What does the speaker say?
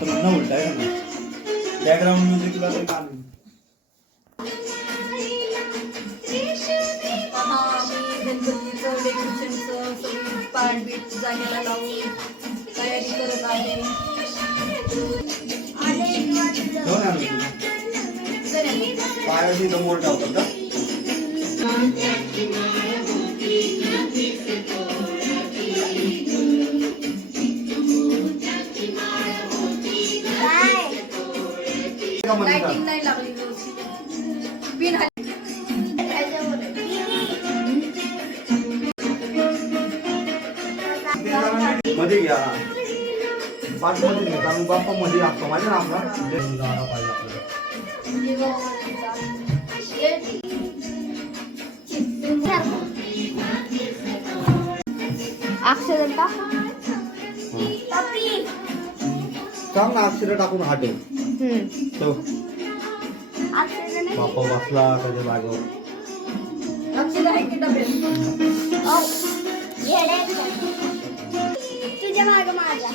आता म्हणणं उलट आहे ना बॅकग्राऊंड म्युझिकला तर गाणं गणपतीचं डेकोरेशनचं सगळी पाठबीट जागेला लावून तयारी करत आहे. पायाशी इथं मोर ठेवतात का? लाइटिंग नाही लागली बिन मध्ये घ्या पाच मध्ये घ्या कारण बाप्पा मध्ये असतो माहिती ना आपला पाहिजे सांग ना अक्षर टाकून हाटेल तो बाप्पा बसला त्याच्या जागेवर अक्षर आहे की डबे तुझ्या माग माझ्या